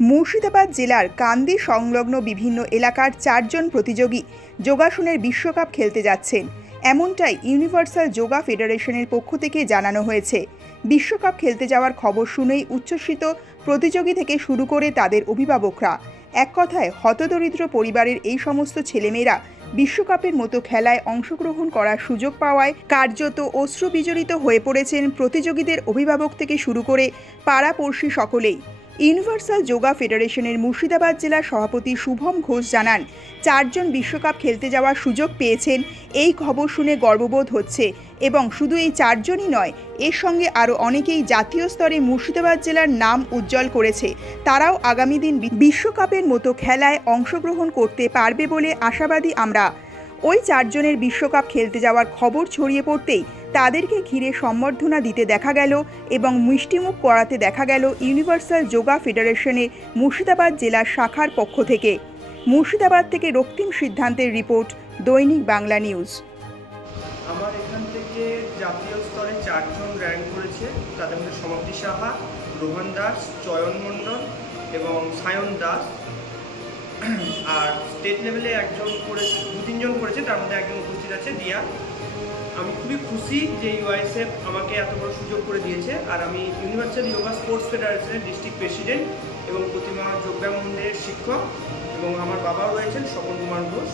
মুর্শিদাবাদ জেলার কান্দি সংলগ্ন বিভিন্ন এলাকার চারজন প্রতিযোগী যোগাসনের বিশ্বকাপ খেলতে যাচ্ছেন। এমনটাই ইউনিভার্সাল যোগা ফেডারেশনের পক্ষ থেকে জানানো হয়েছে। বিশ্বকাপ খেলতে যাওয়ার খবর শুনেই উচ্ছ্বসিত প্রতিযোগী থেকে শুরু করে তাদের অভিভাবকরা। এক কথায়, হতদরিদ্র পরিবারের এই সমস্ত ছেলেমেয়েরা বিশ্বকাপের মতো খেলায় অংশগ্রহণ করার সুযোগ পাওয়ায় কার্যত অশ্রু বিজড়িত হয়ে পড়েছেন প্রতিযোগীদের অভিভাবক থেকে শুরু করে পাড়াপড়শি সকলেই। ইউনিভার্সাল যোগা ফেডারেশনের মুর্শিদাবাদ জেলার সভাপতি শুভম ঘোষ জানান, চারজন বিশ্বকাপ খেলতে যাওয়ার সুযোগ পেয়েছেন, এই খবর শুনে গর্ববোধ হচ্ছে এবং শুধু এই চারজনই নয়, এর সঙ্গে আরও অনেকেই জাতীয় স্তরে মুর্শিদাবাদ জেলার নাম উজ্জ্বল করেছে। তারাও আগামী দিন বিশ্বকাপের মতো খেলায় অংশগ্রহণ করতে পারবে বলে আশাবাদী আমরা। ওই চারজনের বিশ্বকাপ খেলতে যাওয়ার খবর ছড়িয়ে পড়তেই তাদেরকে ঘিরে সম্বর্ধনা দিতে দেখা গেল এবং মিষ্টিমুখ করাতে দেখা গেল ইউনিভার্সাল যোগা ফেডারেশনের মুর্শিদাবাদ জেলার শাখার পক্ষ থেকে। মুর্শিদাবাদ থেকে রক্তিম সিদ্ধান্তের রিপোর্ট, দৈনিক বাংলা নিউজ। আমার এখান থেকে জাতীয় স্তরে চারজন র্যাঙ্ক করেছে। তাদের মধ্যে সমাপ্তি সাহা, রোহন দাস, চয়ন মণ্ডল এবং সায়ন দাস। আর স্টেট লেভেলে একজন করে দু তিনজন করেছে, তার মধ্যে একজন উপস্থিত আছে, দিয়া। আমি খুবই খুশি যে ইউআইএসএফ আমাকে এত বড় সুযোগ করে দিয়েছে। আর আমি ইউনিভার্সাল যোগা স্পোর্টস ফেডারেশনের ডিস্ট্রিক্ট প্রেসিডেন্ট এবং প্রতিমা যোগব্যায়াম মন্দিরের শিক্ষক এবং আমার বাবাও রয়েছেন, স্বপন কুমার ঘোষ।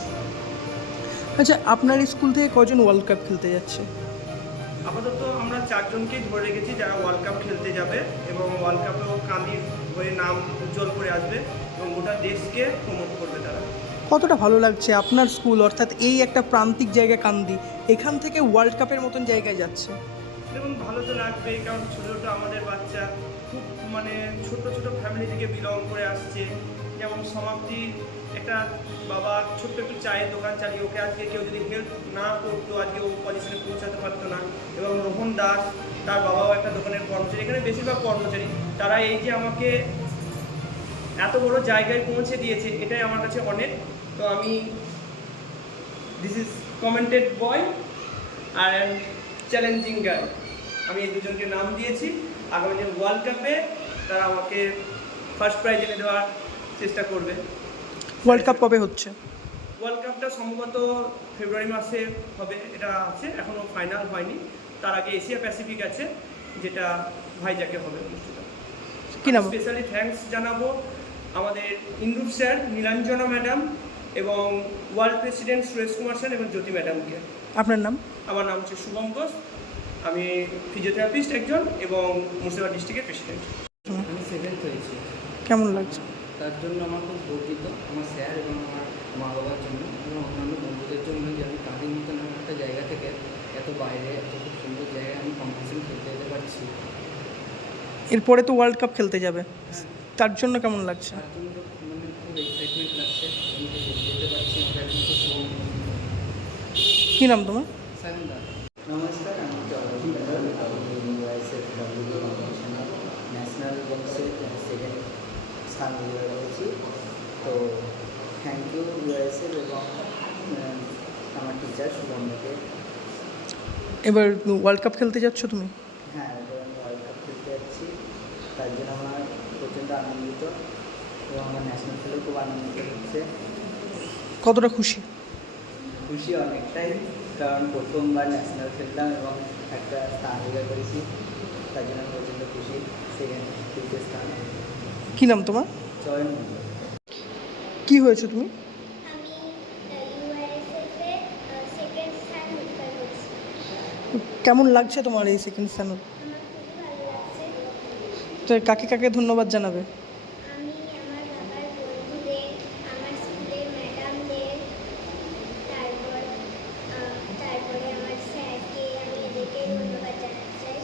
আচ্ছা আপনার স্কুল থেকে কজন ওয়ার্ল্ড কাপ খেলতে যাচ্ছে? আপাতত আমরা চারজনকেই ধরে রেখেছি যারা ওয়ার্ল্ড কাপ খেলতে যাবে এবং ওয়ার্ল্ড কাপেও কান্দির হয়ে নাম উজ্জ্বল করে আসবে এবং গোটা দেশকে প্রমোট করবে তারা। কতটা ভালো লাগছে আপনার স্কুল অর্থাৎ এই একটা প্রান্তিক জায়গা কান্দি এখান থেকে ওয়ার্ল্ড কাপের মতন জায়গায় যাচ্ছে? দেখুন ভালো তো লাগবে কারণ ছোটো ছোটো আমাদের বাচ্চা খুব মানে ছোট ছোট ফ্যামিলি থেকে বিলং করে আসছে। যেমন সমাপ্তি, একটা বাবা ছোট্ট একটু চায়ের দোকান চালিয়ে ওকে আজকে কেউ যদি হেল্প না করতো, আজকে ও পজিশনে পৌঁছাতে পারতো না। এবং রোহন দাস, তার বাবাও একটা দোকানের কর্মচারী। এখানে বেশিরভাগ কর্মচারী। তারা এই যে আমাকে এত বড় জায়গায় পৌঁছে দিয়েছে, এটাই আমার কাছে অনেক। তো আমি দিস ইজ কমেন্টেড বয় আর চ্যালেঞ্জিং গাই আমি এই দুজনকে নাম দিয়েছি। আগামী দিন ওয়ার্ল্ড কাপে তারা আমাকে ফার্স্ট প্রাইজ এনে দেওয়ার চেষ্টা করবে। ওয়ার্ল্ড কাপ কবে হচ্ছে? ওয়ার্ল্ড কাপটা সম্ভবত ফেব্রুয়ারি মাসে হবে এটা আছে এখনও ফাইনাল হয়নি। তার আগে এশিয়া প্যাসিফিক আছে যেটা ভাইজাকে হবে অনুষ্ঠিত। স্পেশালি থ্যাঙ্কস জানাব আমাদের ইন্দুর স্যার নীলাঞ্জনা ম্যাডাম এবং world president Suresh Kumar sir এবং জ্যোতি ম্যাডামকে আপনার নাম? আমার নাম হচ্ছে শুভম ঘোষ। আমি ফিজিওথেরাপিস্ট একজন এবং মুর্শিদাবাদ ডিস্ট্রিক্টের প্রেসিডেন্ট আমি সেভেন্থ হয়েছি কেমন লাগছে? তার জন্য আমার খুব গর্বিত আমার স্যার এবং আমার মা বাবার জন্য এবং অন্যান্য বন্ধুদের জন্য যে আমি তাদের মতন এমন একটা জায়গা থেকে এত বাইরে এত খুব সুন্দর জায়গায় আমি কম্পিটিশন খেলতে যেতে পারছি। এরপরে তো ওয়ার্ল্ড কাপ খেলতে যাবে। তার জন্য কেমন লাগছে? তার জন্য মানে খুব এক্সাইটমেন্ট লাগছে। আমি যেতে পারছি খুব কি নাম তোমার? সায়ন দা। নমস্কার আমি ডব্লিউ ন্যাশনাল গেমসে সেকেন্ড স্থান অধিকার করেছি তো থ্যাংক ইউ ইউআইএসএফ এবং আমার টিচার সুবর্ণকে। এবার ওয়ার্ল্ড কাপ খেলতে যাচ্ছ তুমি? হ্যাঁ এবার আমি ওয়ার্ল্ড কাপ খেলতে যাচ্ছি। তার জন্য আমার প্রচণ্ড আনন্দিত এবং আমার ন্যাশনাল খেলেও খুব আনন্দিত হচ্ছে। কতটা খুশি? খুশি অনেকটাই কারণ প্রথমবার ন্যাশনাল খেললাম এবং একটা স্থান অধিকার করেছি তার জন্য আমি প্রচণ্ড খুশি সেকেন্ড তৃতীয় স্থান কি নাম তোমার? কি হয়েছে তুমি? কেমন লাগছে তোমার এই সেকেন্ড স্থান লাগছে। তো কাকে কাকে ধন্যবাদ জানাবে আমি আমার বাবার বন্ধুদের আমার স্কুলের ম্যাডামদের তারপর আহ, তারপরে আমার স্যারকে আমি এদেরকে ধন্যবাদ জানাতে চাই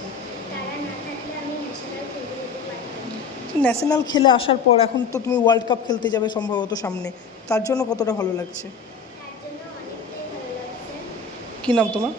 তারা না থাকলে আমি ন্যাশনাল খেলতে যেতে পারতাম না। ন্যাশনাল খেলে আসার পর এখন তো তুমি ওয়ার্ল্ড কাপ খেলতে যাবে সম্ভবত সামনে। তার জন্য কতটা ভালো লাগছে? কী ভালো লাগছে। কি নাম তোমার?